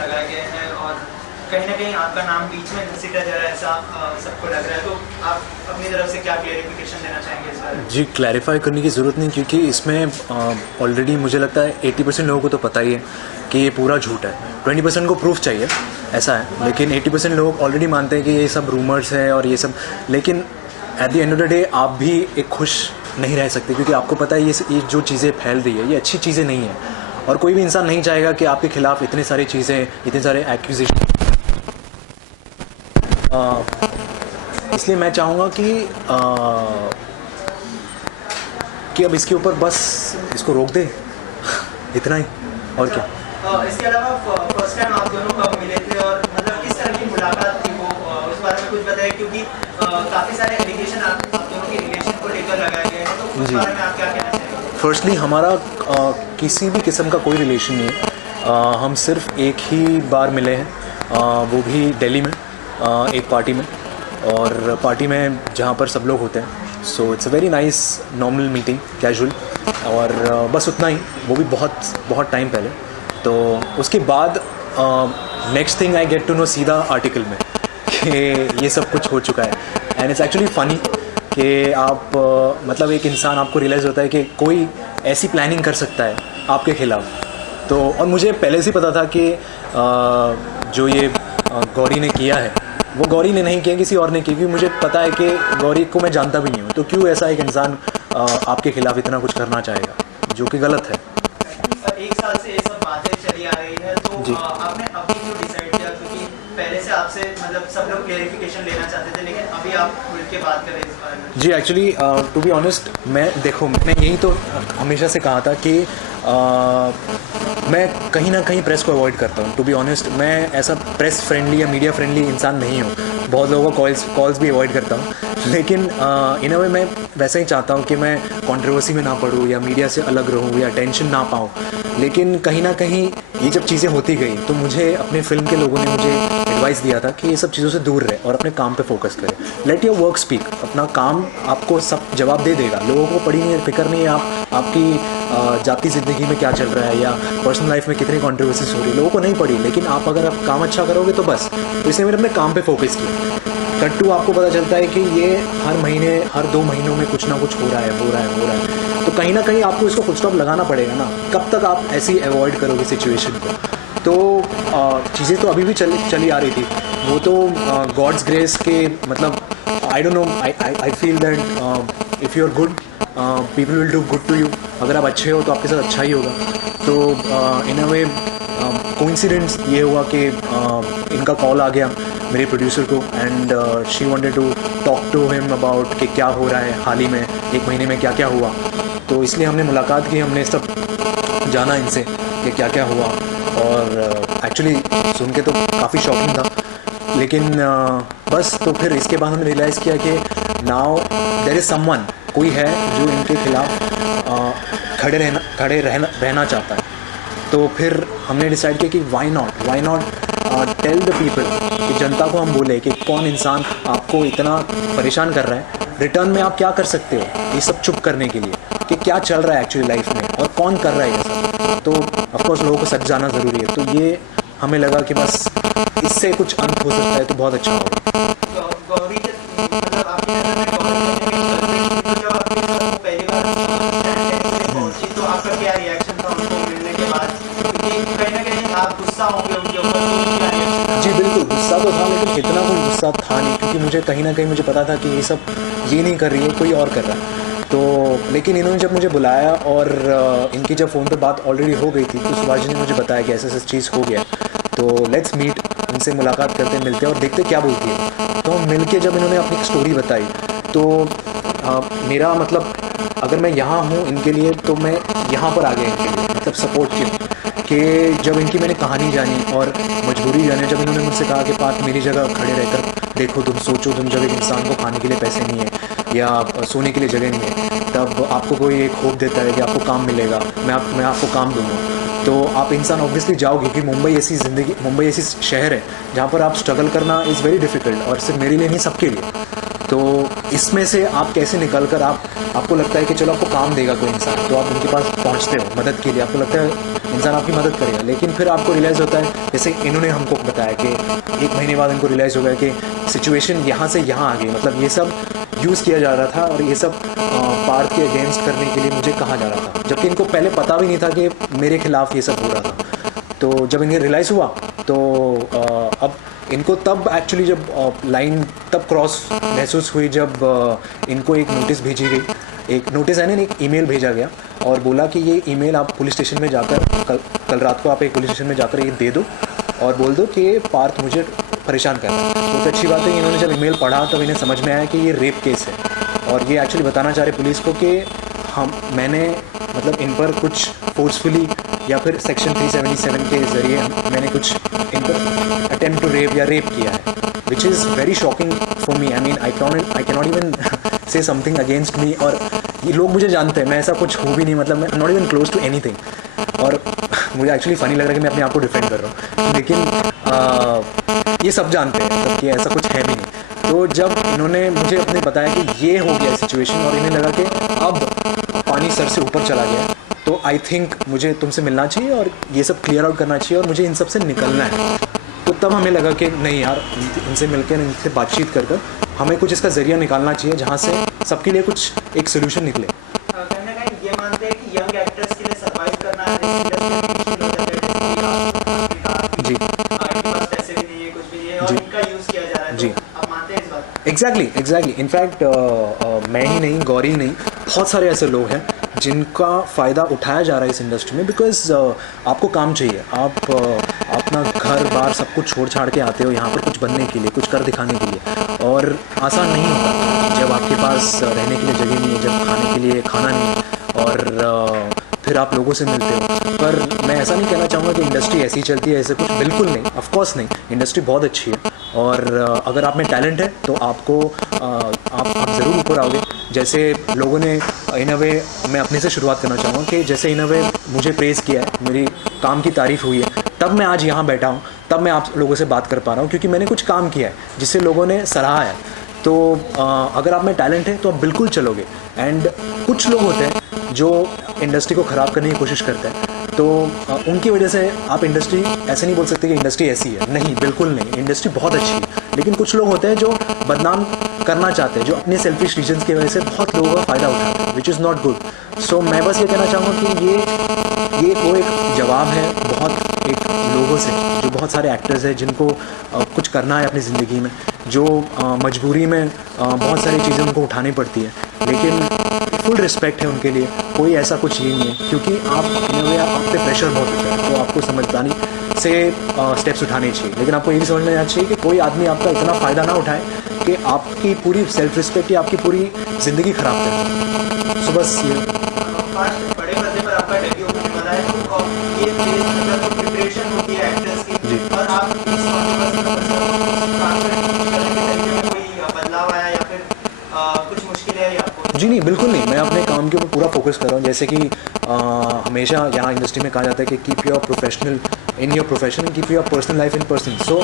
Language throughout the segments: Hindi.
लगाए गए हैं और कहीं ना कहीं आपका नाम बीच में घसीटा जा रहा है, ऐसा सबको लग रहा है, तो आप अपनी तरफ से क्या क्लेरिफिकेशन देना चाहेंगे इस बारे में? जी, क्लैरिफाई करने की ज़रूरत नहीं, क्योंकि इसमें ऑलरेडी मुझे लगता है 80% लोगों को तो पता ही है कि ये पूरा झूठ है। 20% को प्रूफ चाहिए, ऐसा है, लेकिन 80% लोग ऑलरेडी मानते हैं कि ये सब रूमर्स है और ये सब। लेकिन at the end of the day आप भी एक खुश नहीं रह सकते, क्योंकि आपको पता है ये जो चीज़ें फैल रही है ये अच्छी चीज़ें नहीं है, और कोई भी इंसान नहीं चाहेगा कि आपके खिलाफ इतनी सारी चीज़ें, इतने सारे एक्यूजेशन। इसलिए मैं चाहूँगा कि अब इसके ऊपर बस इसको रोक दे इतना ही, और क्या। इसके अलावा फर्स्ट टाइम आप दोनों कब मिले थे और मतलब किस तरह की मुलाकात थी वो, उस बारे में कुछ बताइए, क्योंकि काफ़ी सारे एलिगेशन आप दोनों के रिलेशन को लेकर लगाए गए हैं, तो उस बारे में आप क्या कहना चाहेंगे? फर्स्टली हमारा किसी भी किस्म का कोई रिलेशन नहीं है। हम सिर्फ एक ही बार मिले हैं, वो भी दिल्ली में, एक पार्टी में, और पार्टी में जहाँ पर सब लोग होते हैं। So it's a very nice normal meeting, casual, और बस उतना ही, वो भी बहुत टाइम पहले। तो उसके बाद next thing I get to know सीधा आर्टिकल में कि ये सब कुछ हो चुका है। एंड इट्स एक्चुअली फ़नी कि आप मतलब एक इंसान, आपको रियलाइज़ होता है कि कोई ऐसी प्लानिंग कर सकता है आपके ख़िलाफ़। तो और मुझे पहले से पता था कि जो ये गौरी ने किया है, वो गौरी ने नहीं किया, किसी और ने किया, क्योंकि मुझे पता है कि गौरी को मैं जानता भी नहीं हूँ। तो क्यों ऐसा एक इंसान आपके खिलाफ इतना कुछ करना चाहेगा, जो कि गलत है। एक साल से ये सब बातें चली आ रही है, तो आपने अभी क्यों डिसाइड किया, क्योंकि पहले से आपसे मतलब सब लोग क्लेरिफिकेशन लेना चाहते थे, लेकिन अभी आप खुल के बात करें इस बारे में? जी, एक्चुअली टू बी ऑनेस्ट, मैंने यही तो हमेशा से कहा था कि मैं कहीं ना कहीं प्रेस को अवॉइड करता हूँ। टू बी ऑनेस्ट, मैं ऐसा प्रेस फ्रेंडली या मीडिया फ्रेंडली इंसान नहीं हूँ। बहुत लोगों को कॉल्स भी अवॉइड करता हूँ, लेकिन इन अ वे मैं वैसा ही चाहता हूँ कि मैं कंट्रोवर्सी में ना पढूँ या मीडिया से अलग रहूँ या टेंशन ना पाऊँ। लेकिन कहीं ना कहीं ये जब चीज़ें होती गई, तो मुझे अपने फिल्म के लोगों ने मुझे एडवाइस दिया था कि ये सब चीज़ों से दूर रहे और अपने काम पे फोकस करें। Let your work speak. अपना काम आपको सब जवाब दे देगा। लोगों को पड़ी नहीं है, फिक्र नहीं है आपकी जाती ज़िंदगी में क्या चल रहा है या पर्सनल लाइफ में कितनी कंट्रोवर्सीज हो रही है, लोगों को नहीं पड़ी। लेकिन आप अगर आप काम अच्छा करोगे तो बस। तो इसलिए मैंने अपने काम पे फोकस किया। कट टू आपको पता चलता है कि ये हर महीने, हर 2 महीनों में कुछ ना कुछ हो रहा है। तो कहीं ना कहीं आपको इसको फुल स्टॉप लगाना पड़ेगा ना। कब तक आप ऐसे ही अवॉइड करोगे सिचुएशन को? तो चीज़ें तो अभी भी चली आ रही थी। वो तो गॉड्स ग्रेस के, मतलब I don't know, I feel that if you are good, people will do good to you. अगर आप अच्छे हो तो आपके साथ अच्छा ही होगा। तो इन अ वे कोइंसिडेंस ये हुआ कि इनका कॉल आ गया मेरे प्रोड्यूसर को, and she wanted to talk to him about कि क्या हो रहा है हाल ही में, 1 महीने में क्या क्या हुआ। तो इसलिए हमने मुलाकात की, हमने सब जाना इनसे कि क्या क्या हुआ। और एक्चुअली सुन के तो काफ़ी शॉकिंग था, लेकिन बस तो फिर इसके बाद हमने रियलाइज़ किया कि नाउ देयर इज़ समवन, कोई है जो इनके खिलाफ खड़े रहना चाहता है। तो फिर हमने डिसाइड किया कि why not tell the people, कि जनता को हम बोले कि कौन इंसान आपको इतना परेशान कर रहा है, रिटर्न में आप क्या कर सकते हो ये सब चुप करने के लिए, कि क्या चल रहा है एक्चुअली लाइफ में और कौन कर रहा है ये सब। तो ऑफकोर्स लोगों को सच जाना ज़रूरी है। तो ये हमें लगा कि बस इससे कुछ अंत हो सकता है तो बहुत अच्छा होगा। जी बिल्कुल, गुस्सा तो था, लेकिन इतना कोई गुस्सा था नहीं, क्योंकि मुझे कहीं ना कहीं मुझे पता था कि ये नहीं कर रही है, कोई और कर रहा है। तो लेकिन इन्होंने जब मुझे बुलाया और इनकी जब फ़ोन पे बात ऑलरेडी हो गई थी, तो सुभाष जी ने मुझे बताया कि ऐसा चीज़ हो गया, तो लेट्स मीट, इनसे मुलाकात करते मिलते और देखते क्या बोलती है। तो हम मिल के जब इन्होंने अपनी स्टोरी बताई, तो मेरा मतलब अगर मैं यहाँ हूँ इनके लिए, तो मैं यहाँ पर आ गया इनके लिए, मतलब सपोर्ट के। कि जब इनकी मैंने कहानी जानी और मजबूरी जानी, जब इन्होंने मुझसे कहा कि पार्थ मेरी जगह खड़े रहकर देखो, तुम सोचो, तुम जब एक इंसान को खाने के लिए पैसे नहीं है या सोने के लिए जगह नहीं है, तब आपको कोई एक होप देता है कि आपको काम मिलेगा, मैं आपको काम दूंगा, तो आप इंसान ऑब्वियसली जाओगे। क्योंकि मुंबई ऐसी शहर है जहाँ पर आप स्ट्रगल करना इज़ वेरी डिफ़िकल्ट, और सिर्फ मेरे लिए नहीं, सबके लिए। तो इसमें से आप कैसे निकल कर आपको लगता है कि चलो आपको काम देगा कोई इंसान, तो आप उनके पास पहुंचते हो मदद के लिए, आपको लगता है इंसान आपकी मदद करेगा, लेकिन फिर आपको रियलाइज़ होता है, जैसे इन्होंने हमको बताया कि 1 महीने बाद इनको रियलाइज़ हो गया कि सिचुएशन यहाँ से यहाँ आ गई, मतलब ये सब यूज़ किया जा रहा था और ये सब पार्थ के अगेंस्ट करने के लिए मुझे कहा जा रहा था, जबकि इनको पहले पता भी नहीं था कि मेरे खिलाफ ये सब हो रहा था। तो जब इन्हें रियलाइज़ हुआ तो अब इनको तब एक्चुअली जब लाइन तब क्रॉस महसूस हुई जब इनको एक नोटिस भेजी गई, एक नोटिस है ना, एक ईमेल भेजा गया और बोला कि ये ईमेल आप पुलिस स्टेशन में जाकर कल रात को आप एक पुलिस स्टेशन में जाकर ये दे दो और बोल दो कि पार्थ मुझे परेशान कर रहा है। तो अच्छी बात है, इन्होंने जब ईमेल पढ़ा तब इन्हें समझ में आया कि ये रेप केस है और ये एक्चुअली बताना चाह रहे पुलिस को कि मैंने मतलब इन पर कुछ फोर्सफुली या फिर सेक्शन 377 के ज़रिए मैंने कुछ इन पर अटेम्प्ट टू रेप या रेप किया है, which is very shocking for me. I mean I can not even से समथिंग अगेंस्ट मी, और ये लोग मुझे जानते हैं, मैं ऐसा कुछ हूँ भी नहीं, मतलब मैं not even close to anything. और मुझे एक्चुअली फ़नी लग रहा है कि मैं अपने आप को डिफेंड कर रहा हूँ, लेकिन ये सब जानते हैं मतलब कि ऐसा कुछ है भी नहीं। तो जब इन्होंने मुझे अपने बताया कि ये हो गया सिचुएशन और इन्हें लगा कि अब पानी सर से ऊपर चला गया, तो आई थिंक मुझे तुमसे मिलना चाहिए और ये सब क्लियर आउट करना चाहिए और मुझे इन सब से निकलना है। तो तब हमें लगा कि नहीं यार, इनसे मिलकर इनसे बातचीत कर हमें कुछ इसका ज़रिया निकालना चाहिए जहाँ से सबके लिए कुछ एक सोल्यूशन निकले। कहीं ना कहीं ये मानते हैं कि यंग एक्टर्स के लिए सर्वाइव करना मुश्किल हो जाता है जी, इनके पास पैसे भी नहीं है, कुछ भी नहीं है और इनका यूज़ किया जा रहा है, जी। तो आप मानते हैं इस बात? एग्जैक्टली इनफैक्ट मैं ही नहीं, गौरी नहीं, बहुत सारे ऐसे लोग हैं जिनका फ़ायदा उठाया जा रहा है इस इंडस्ट्री में, बिकॉज आपको काम चाहिए, आप अपना घर बार सब कुछ छोड़ छाड़ के आते हो यहाँ पर कुछ बनने के लिए, कुछ कर दिखाने के लिए, और आसान नहीं होता जब आपके पास रहने के लिए जगह नहीं है, जब खाने के लिए खाना नहीं है और फिर आप लोगों से मिलते हो। पर मैं ऐसा नहीं कहना चाहूँगा कि इंडस्ट्री ऐसी चलती है, ऐसे कुछ बिल्कुल नहीं, ऑफ कोर्स नहीं, इंडस्ट्री बहुत अच्छी है और अगर आप में टैलेंट है तो आपको आप ज़रूर ऊपर आओगे। जैसे लोगों ने इन अ वे, मैं अपने से शुरुआत करना चाहूँगा कि जैसे इन अ वे मुझे प्रेज़ किया है, मेरी काम की तारीफ़ हुई है, तब मैं आज यहाँ बैठा हूँ, तब मैं आप लोगों से बात कर पा रहा हूँ क्योंकि मैंने कुछ काम किया है जिससे लोगों ने सराहा है। तो अगर आप में टैलेंट है तो आप बिल्कुल चलोगे। एंड कुछ लोग होते हैं जो इंडस्ट्री को ख़राब करने की कोशिश करते हैं, तो उनकी वजह से आप इंडस्ट्री ऐसे नहीं बोल सकते कि इंडस्ट्री ऐसी है, नहीं, बिल्कुल नहीं, इंडस्ट्री बहुत अच्छी है। लेकिन कुछ लोग होते हैं जो बदनाम करना चाहते हैं, जो अपने सेल्फिश रीजन्स की वजह से बहुत लोगों का फ़ायदा उठाते हैं, विच इज़ नॉट गुड। सो मैं बस ये कहना चाहूँगा कि ये वो एक जवाब है बहुत एक लोगों से, जो बहुत सारे एक्टर्स हैं जिनको कुछ करना है अपनी ज़िंदगी में, जो मजबूरी में बहुत सारी चीज़ें उनको उठानी पड़ती है, लेकिन फुल रिस्पेक्ट है उनके लिए, कोई ऐसा कुछ ही नहीं है क्योंकि आप आप पे प्रेशर बहुत होता है, तो आपको समझदारी से स्टेप्स उठाने चाहिए। लेकिन आपको ये भी समझ में आना चाहिए कि कोई आदमी आपका इतना फ़ायदा ना उठाए कि आपकी पूरी सेल्फ रिस्पेक्ट या आपकी पूरी ज़िंदगी ख़राब करे। सो बस ये बड़े पर्दे पर आपका डेब्यू होने वाला है, तो ये फेज मतलब प्रिपरेशन होती है एक्टर्स की, और आप इस कोई बदलाव आया या फिर कुछ मुश्किल है आपको? जी नहीं, बिल्कुल नहीं, मैं अपने काम के ऊपर पूरा फोकस कर रहा हूँ। जैसे कि हमेशा यहाँ इंडस्ट्री में कहा जाता है कि keep your professional in your profession, keep your personal life in person. So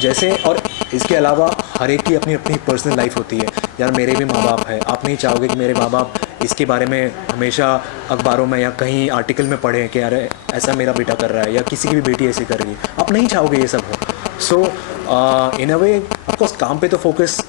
जैसे, और इसके अलावा हर एक की अपनी अपनी पर्सनल लाइफ होती है। यार मेरे भी माँ बाप है, आप नहीं चाहोगे कि मेरे माँ बाप इसके बारे में हमेशा अखबारों में या कहीं आर्टिकल में पढ़ें कि यार ऐसा मेरा बेटा कर रहा है या किसी की भी बेटी ऐसी कर रही है, आप नहीं चाहोगे ये सब हो। सो इन अ वे ऑफकोर्स काम पे तो focus,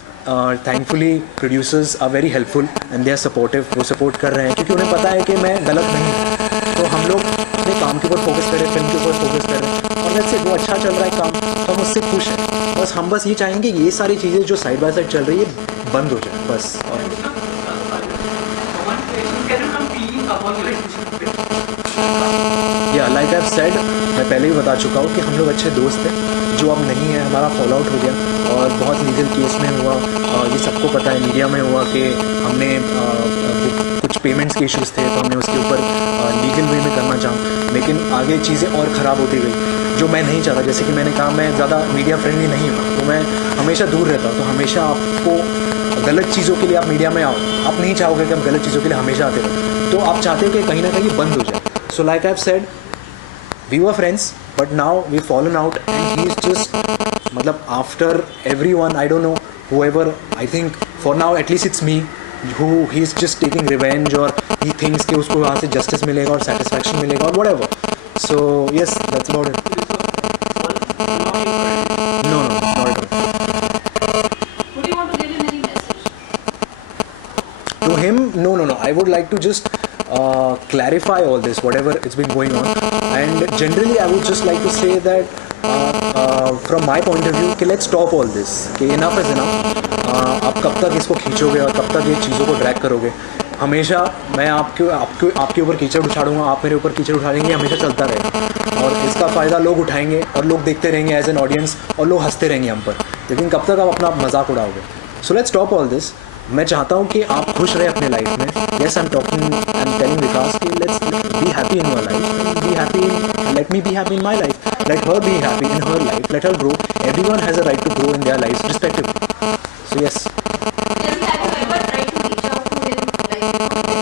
thankfully producers are very helpful and they are supportive, वो सपोर्ट कर रहे हैं क्योंकि उन्हें पता है कि मैं गलत नहीं हूँ। तो हम लोग अपने काम के ऊपर फोकस करें, फिल्म के ऊपर फोकस करें, और वैसे वो अच्छा चल रहा है काम तो हम उससे खुश हैं। बस हम बस ये चाहेंगे ये सारी चीज़ें जो साइड बाय साइड चल रही है बंद हो जाए बस। और या लाइक आई हैव सेड, मैं पहले ही बता चुका हूँ कि हम लोग अच्छे दोस्त हैं, जो अब नहीं है, हमारा फॉल आउट हो गया और बहुत लीगल केस में हुआ। ये सबको पता है, मीडिया में हुआ कि हमने कुछ पेमेंट्स के इश्यूज़ थे तो हमने उसके ऊपर लीगल वे में करना चाहा, लेकिन आगे चीज़ें और ख़राब होती गई जो मैं नहीं चाहता। जैसे कि मैंने कहा, मैं ज़्यादा मीडिया फ्रेंडली नहीं हूँ, तो मैं हमेशा दूर रहता हूँ। तो हमेशा आपको गलत चीज़ों के लिए आप मीडिया में आओ, आप नहीं चाहोगे कि आप गलत चीज़ों के लिए हमेशा आते रहो, तो आप चाहते हो कि कहीं ना कहीं बंद हो जाए। So like I have said, we were friends but now we've fallen out and he's just मतलब after everyone, I don't know, whoever, I think for now at least it's me who he is just taking revenge, or he thinks कि उसको वहाँ से justice मिलेगा और satisfaction मिलेगा और whatever. So yes, that's about it. No, not at all. Would you want to give him any message? To him, no. I would like to just clarify all this, whatever it's been going on. And generally, I would just like to say that from my point of view, कि let's stop all this. कि enough is enough. आप कब तक इसको खींचोगे और कब तक ये चीज़ों को ड्रैग करोगे? हमेशा मैं आपके ऊपर कीचड़ उछाड़ूंगा, आप मेरे ऊपर कीचड़ उछाड़ेंगे, हमेशा चलता रहेगा और इसका फ़ायदा लोग उठाएंगे और लोग देखते रहेंगे एज एन ऑडियंस और लोग हंसते रहेंगे हम पर. लेकिन कब तक आप अपना मजाक उड़ाओगे? So let's stop all this. मैं चाहता हूँ कि आप खुश रहे अपने लाइफ में. Yes, I am telling Vikas कि let's be happy in your life, be happy, let me be happy in my life, let her be happy in her life, let her grow. Everyone has a right to grow in their life respectively. So yes. Have you ever tried to reach out to him, like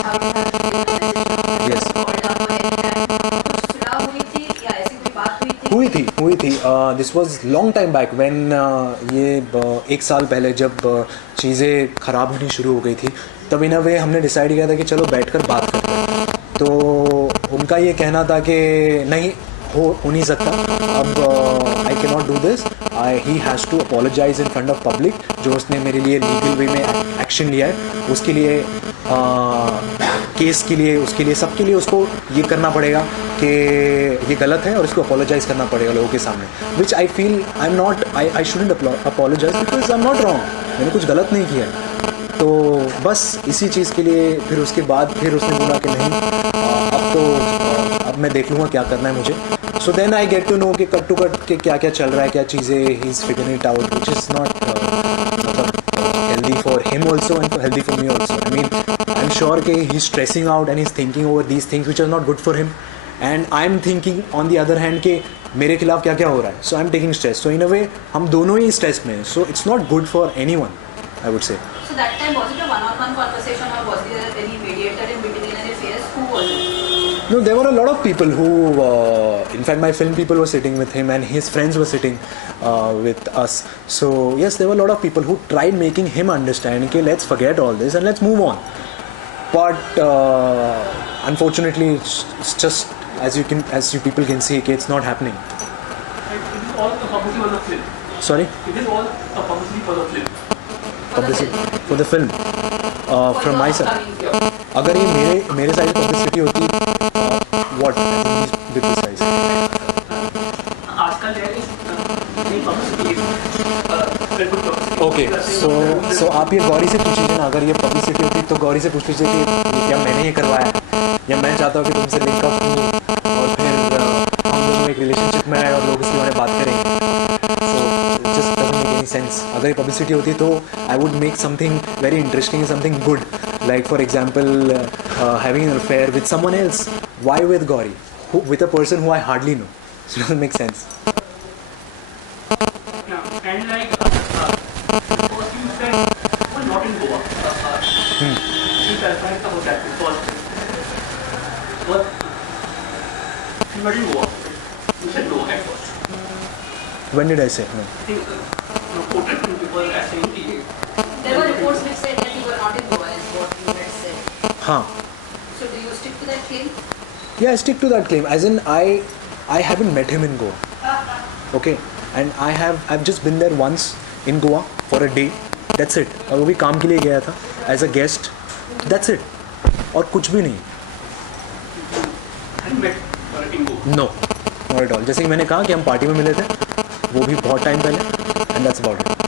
how you have given a message? Yes. Called up or anytime? कुछ सुलह हुई थी या ऐसी कोई बात हुई थी? हुई थी. This was long time back when ये एक साल पहले जब चीज़ें ख़राब होनी शुरू हो गई थी, तब इन अ वे हमने डिसाइड किया था कि चलो बैठकर बात करते हैं. तो उनका ये कहना था कि नहीं हो नहीं सकता, अब I can not do this, he has to apologize in front of public. जो उसने मेरे लिए लीगल वे में एक्शन लिया है उसके लिए, केस के लिए, उसके लिए, सबके लिए उसको ये करना पड़ेगा कि ये गलत है और इसको अपोलोजाइज़ करना पड़ेगा लोगों के सामने. Which I feel I am not, I shouldn't apologise because I am not wrong. मैंने कुछ गलत नहीं किया है. तो बस इसी चीज़ के लिए फिर उसके बाद फिर उसने बोला कि नहीं, अब मैं देख लूँगा क्या करना है मुझे. So then I get to know कि कट टू कट के क्या क्या चल रहा है, क्या चीज़ें he is figuring it out, which is not healthy for him also and healthy for me also. I mean, I'm sure कि he's stressing out and he's thinking over these things which are not good for him, and I'm thinking on the other hand कि मेरे खिलाफ क्या क्या हो रहा है. So I'm taking stress. So in a way हम दोनों ही stress में हैं. So it's not good for anyone, I would say. So that time was it a one-on-one conversation or was there any mediator in between any affairs? Who was it? No, there were a lot of people who, in fact, my film people were sitting with him and his friends were sitting with us. So yes, there were a lot of people who tried making him understand, okay, let's forget all this and let's move on. But unfortunately, it's just as you people can see, okay, it's not happening. It is all the publicity for the film. Sorry, It is all the publicity for the film. publicity for the film. For From my the side, upcoming film. अगर ये मेरे साइड पब्लिसिटी होती, what? Be precise. आजकल जो है नहीं publicity है, publicity. ओके, सो आप ये गौरी से पूछिए ना, अगर ये पब्लिसिटी होती तो गौरी से पूछ लीजिए कि क्या मैंने ये करवाया है या मैं चाहता हूँ कि तुमसे लिंक अप हूँ और फिर हम दोनों एक रिलेशनशिप में आए और लोग इसके बारे में बात करेंगे. So just doesn't make any sense. अगर ये पब्लिसिटी होती तो I would make something very interesting, something good, like for example having an affair with someone else. Why with Gauri? With a person who I hardly know. So it doesn't make sense. Yeah, and like because you said well, not in Goa. You clarified about that because you were in Goa. You said no at first. When did I say no? I think quoted two people as saying There were reports which said that you were not in Goa, is what you had said. हाँ. So do you stick to that claim? Yeah, I stick to that claim. As in, I haven't met him in Goa. Okay, and I've just been there once in Goa for a day. That's it. और वो भी काम के लिए गया था as a guest. That's it. और कुछ भी नहीं. and met in Goa. No, not at all. जैसे कि मैंने कहा कि हम पार्टी में मिले थे, वो भी बहुत टाइम पहले, and that's about it.